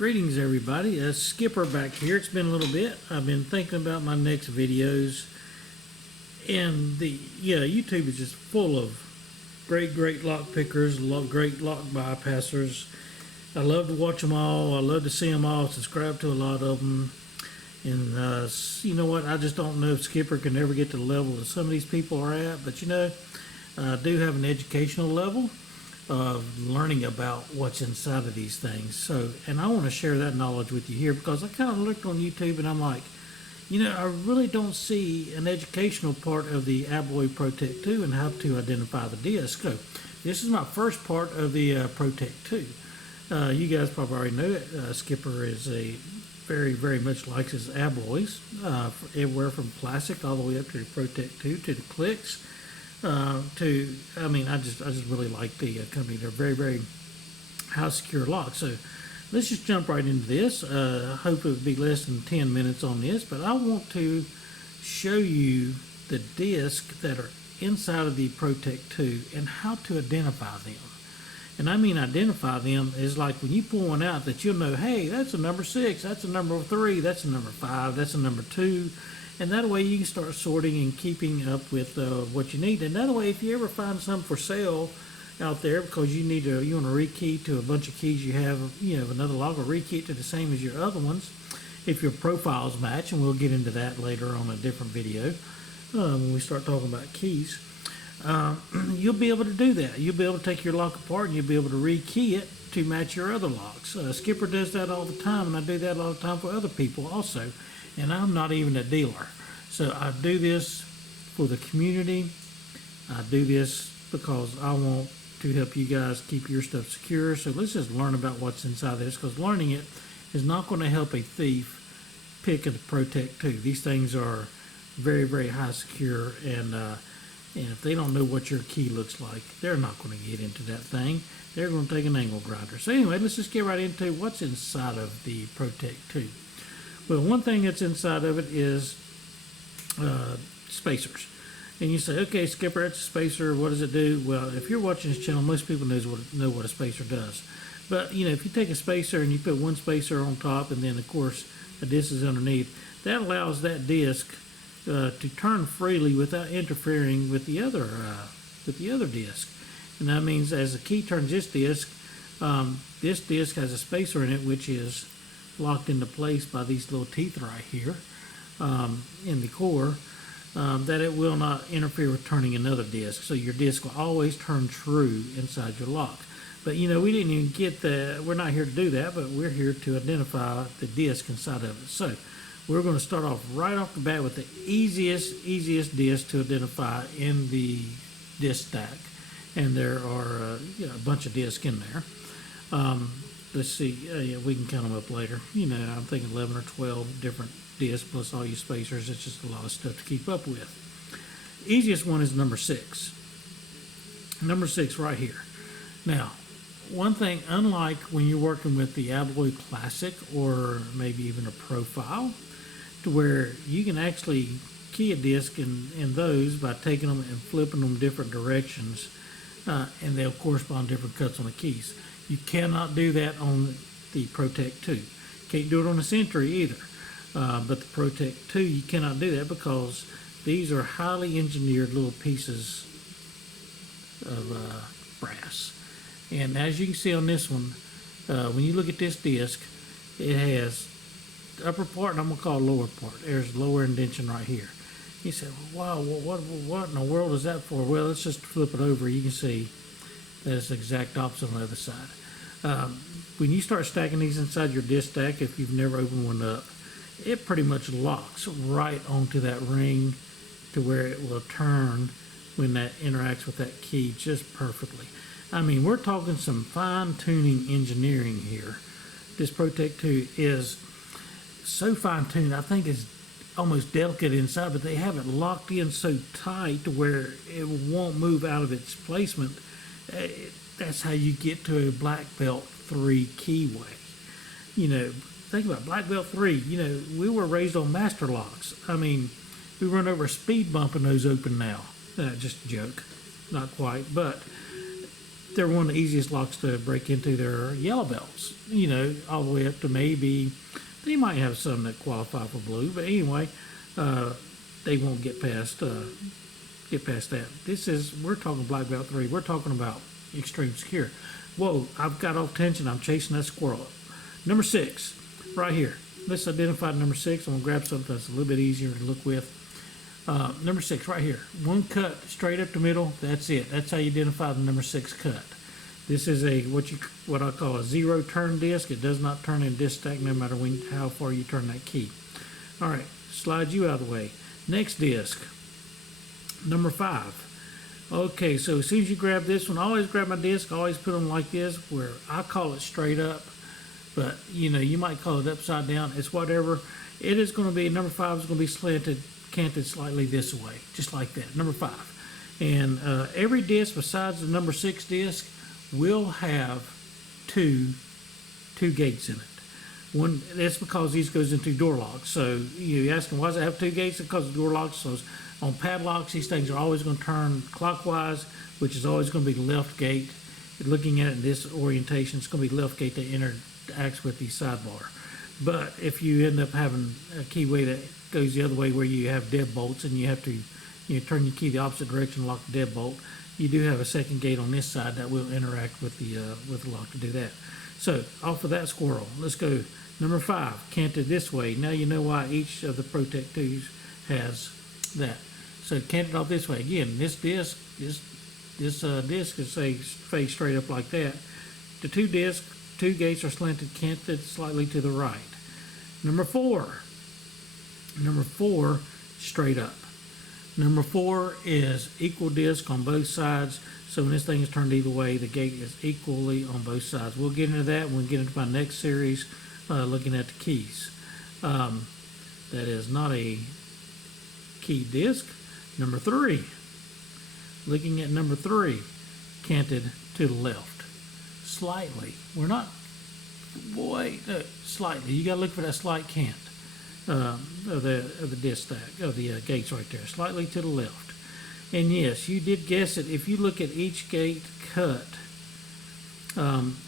Greetings everybody, Skipper back here. It's been a little bit. I've been thinking about my next videos, and YouTube is just full of great lock pickers, great lock bypassers. I love to watch them all. I love to see them all. Subscribe to a lot of them, and you know what? I just don't know if Skipper can ever get to the level that some of these people are at, but I do have an educational level of learning about what's inside of these things. So, and I want to share that knowledge with you here, because I kind of looked on YouTube and I'm like, I really don't see an educational part of the Abloy Protec2 and how to identify the disc. So this is my first part of the Protec2. You guys probably already know it. Skipper is very much likes his Abloys, everywhere from classic all the way up to the Protec2 to the clicks. I just really like the company. They're very high secure locks. So let's just jump right into this. I hope it would be less than 10 minutes on this, but I want to show you the discs that are inside of the Protec2 and how to identify them. And I mean identify them is like when you pull one out that you'll know, hey, that's a number 6, that's a number 3, that's a number 5, that's a number 2. And that way you can start sorting and keeping up with what you need. And that way, if you ever find some for sale out there because you want to rekey to a bunch of keys you have, another lock, or rekey it to the same as your other ones, if your profiles match, and we'll get into that later on a different video when we start talking about keys, you'll be able to do that. You'll be able to take your lock apart and you'll be able to rekey it to match your other locks. Skipper does that all the time, and I do that all the time for other people also. And I'm not even a dealer. So I do this for the community. I do this because I want to help you guys keep your stuff secure. So let's just learn about what's inside this, because learning it is not going to help a thief pick a Protec2. These things are very high secure, and if they don't know what your key looks like, they're not going to get into that thing. They're going to take an angle grinder. So anyway, let's just get right into what's inside of the Protec2. Well, one thing that's inside of it is spacers. And you say, okay, Skipper, it's a spacer. What does it do? Well, if you're watching this channel, most people know what a spacer does. But, if you take a spacer and you put one spacer on top and then, of course, a disc is underneath, that allows that disc to turn freely without interfering with the other disc. And that means as the key turns this disc has a spacer in it, which is locked into place by these little teeth right here in the core, that it will not interfere with turning another disc. So your disc will always turn true inside your lock. But we didn't even get we're not here to do that, but we're here to identify the disc inside of it. So we're going to start off right off the bat with the easiest disc to identify in the disc stack. And there are a bunch of discs in there. Let's see, we can count them up later. I'm thinking 11 or 12 different discs plus all your spacers. It's just a lot of stuff to keep up with. Easiest one is number 6. Number 6 right here. Now, one thing, unlike when you're working with the Abloy Classic or maybe even a Profile, to where you can actually key a disc in those by taking them and flipping them different directions, and they'll correspond different cuts on the keys. You cannot do that on the Protec2. Can't do it on the Sentry either. But the Protec2, you cannot do that because these are highly engineered little pieces of brass. And as you can see on this one, when you look at this disc, it has the upper part, and I'm going to call it lower part. There's lower indentation right here. You say, well, wow, what in the world is that for? Well, let's just flip it over. You can see that it's the exact opposite on the other side. When you start stacking these inside your disc stack, if you've never opened one up, it pretty much locks right onto that ring to where it will turn when that interacts with that key just perfectly. I mean, we're talking some fine-tuning engineering here. This Protec2 is so fine-tuned, I think it's almost delicate inside, but they have it locked in so tight to where it won't move out of its placement. That's how you get to a Black Belt 3 keyway. Think about Black Belt 3. We were raised on master locks. I mean, we run over a speed bump and those open now. Just a joke. Not quite. But they're one of the easiest locks to break into. Their yellow belts, you know, all the way up to maybe, they might have some that qualify for blue, but anyway, they won't get past that. We're talking black belt 3. We're talking about extreme secure. Whoa, I've got off tension. I'm chasing that squirrel. Number 6, right here. Let's identify number 6. I'm gonna grab something that's a little bit easier to look with. Number 6, right here. One cut straight up the middle. That's it. That's how you identify the number 6 cut. This is what I call a 0 turn disc. It does not turn in disc stack no matter how far you turn that key. All right, slide you out of the way. Next disc, number 5. Okay, so as soon as you grab this one, always grab my disc, always put them like this, where I call it straight up, but you know, you might call it upside down. It's whatever. It is going to be, number 5 is going to be slanted, canted slightly this way, just like that, number 5. And every disc besides the number 6 disc will have two gates in it. One, that's because these goes into door locks. So you ask them, why does it have 2 gates? Because of door locks. So on padlocks, these things are always going to turn clockwise, which is always going to be the left gate. Looking at it in this orientation, it's going to be left gate that interacts with the sidebar. But if you end up having a keyway that goes the other way, where you have deadbolts and you have to turn your key the opposite direction, lock the deadbolt, you do have a second gate on this side that will interact with the lock to do that. So off of that squirrel, let's go number 5, canted this way. Now you know why each of the Protec2s has that. So canted off this way. Again, this disc is face straight up like that. The 2 gates are slanted, canted slightly to the right. Number 4, straight up. Number 4 is equal disc on both sides. So when this thing is turned either way, the gate is equally on both sides. We'll get into that when we get into my next series, looking at the keys. That is not a key disc. Number 3, looking at number 3, canted to the left, slightly. We're not, slightly. You got to look for that slight cant of the disc stack, of the gates right there, slightly to the left. And yes, you did guess it. If you look at each gate cut,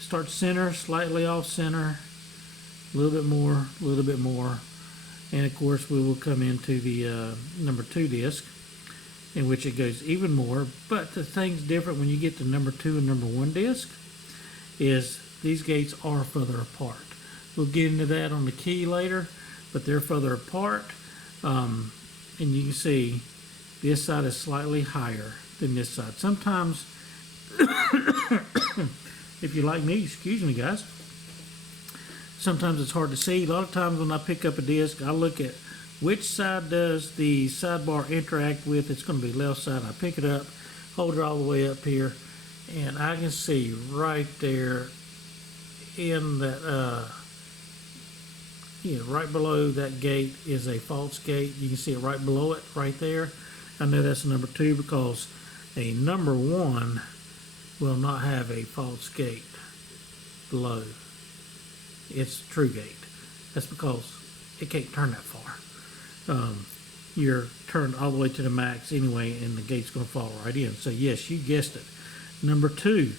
start center, slightly off center, a little bit more, and of course we will come into the number 2 disc, in which it goes even more. But the thing's different when you get to number 2 and number 1 disc, is these gates are further apart. We'll get into that on the key later, but they're further apart, and you can see this side is slightly higher than this side. Sometimes, if you're like me, excuse me guys, sometimes it's hard to see. A lot of times when I pick up a disc, I look at which side does the sidebar interact with. It's going to be left side. I pick it up, hold it all the way up here, and I can see right there in that, right below that gate is a false gate. You can see it right below it, right there. I know that's a number 2 because a number 1 will not have a false gate below its true gate. That's because it can't turn that far. You're turned all the way to the max anyway, and the gate's going to fall right in. So yes, you guessed it. Number 2,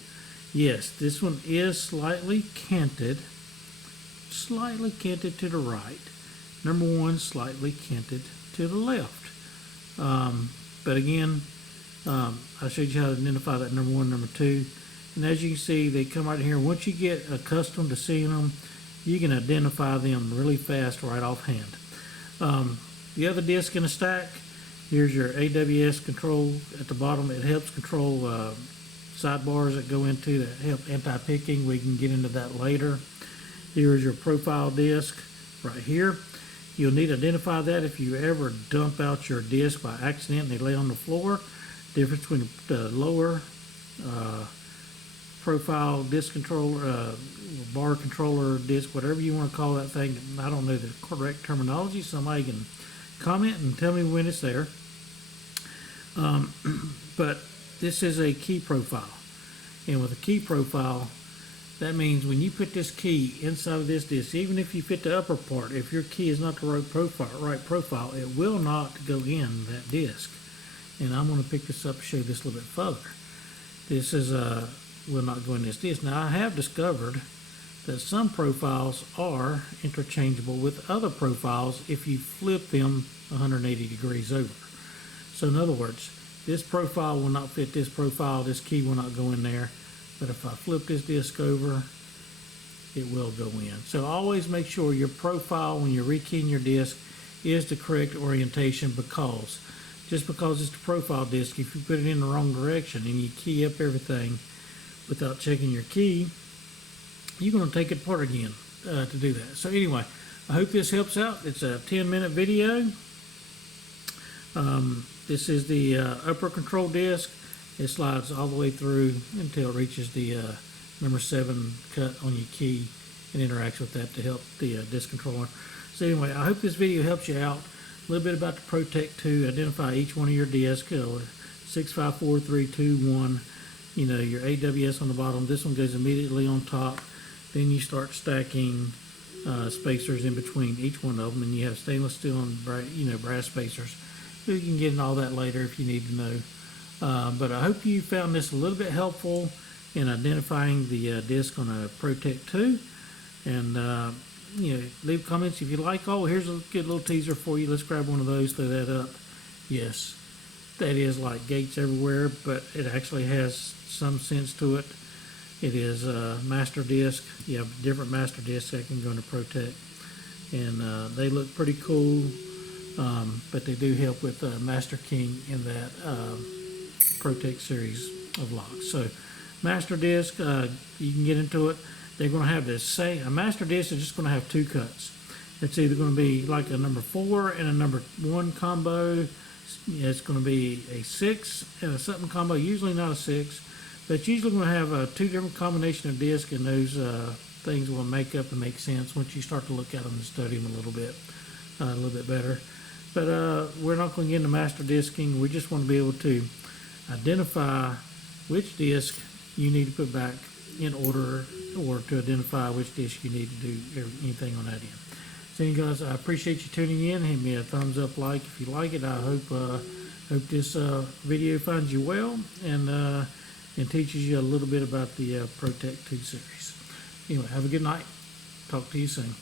yes, this one is slightly canted to the right. Number 1, slightly canted to the left. But again, I showed you how to identify that number 1, number 2. And as you can see, they come right here. Once you get accustomed to seeing them, you can identify them really fast right offhand. The other disc in the stack, here's your AWS control at the bottom. It helps control sidebars that go into that help anti-picking. We can get into that later. Here's your profile disc right here. You'll need to identify that if you ever dump out your disc by accident and they lay on the floor. Difference between the lower profile disc controller, bar controller disc, whatever you want to call that thing. I don't know the correct terminology. Somebody can comment and tell me when it's there. But this is a key profile. And with a key profile, that means when you put this key inside of this disc, even if you fit the upper part, if your key is not the right profile, it will not go in that disc. And I'm going to pick this up and show you this a little bit further. This is will not go in this disc. Now I have discovered that some profiles are interchangeable with other profiles if you flip them 180 degrees over. So in other words, this profile will not fit this profile, this key will not go in there, but if I flip this disc over, it will go in. So always make sure your profile when you're rekeying your disc is the correct orientation, because just because it's the profile disc, if you put it in the wrong direction and you key up everything without checking your key, you're going to take it apart again to do that. So anyway, I hope this helps out. It's a 10-minute video. This is the upper control disc. It slides all the way through until it reaches the number 7 cut on your key and interacts with that to help the disc controller. So anyway, I hope this video helps you out. A little bit about the Protec2. Identify each one of your discs. 6, 5, 4, 3, 2, 1. You know, your AWS on the bottom. This one goes immediately on top. Then you start stacking spacers in between each one of them, and you have stainless steel and brass spacers. You can get into all that later if you need to know. But I hope you found this a little bit helpful in identifying the disc on a Protec2. And you know, leave comments if you like. Oh, here's a good little teaser for you. Let's grab one of those, throw that up. Yes, that is like gates everywhere, but it actually has some sense to it. It is a master disc. You have different master discs that can go into Protec, and they look pretty cool, but they do help with master keying in that Protec series of locks. So master disc, you can get into it. They're going to have this same, a master disc is just going to have 2 cuts. It's either going to be like a number 4 and a number 1 combo. It's going to be a 6 and a something combo, usually not a 6. But it's usually going to have 2 different combination of discs, and those things will make up and make sense once you start to look at them and study them a little bit better. But we're not going to get into master disking. We just want to be able to identify which disc you need to put back in order, or to identify which disc you need to do anything on that end. So anyway, guys, I appreciate you tuning in. Hit me a thumbs up, like if you like it. I hope this video finds you well and teaches you a little bit about the Protec2 series. Anyway, have a good night. Talk to you soon.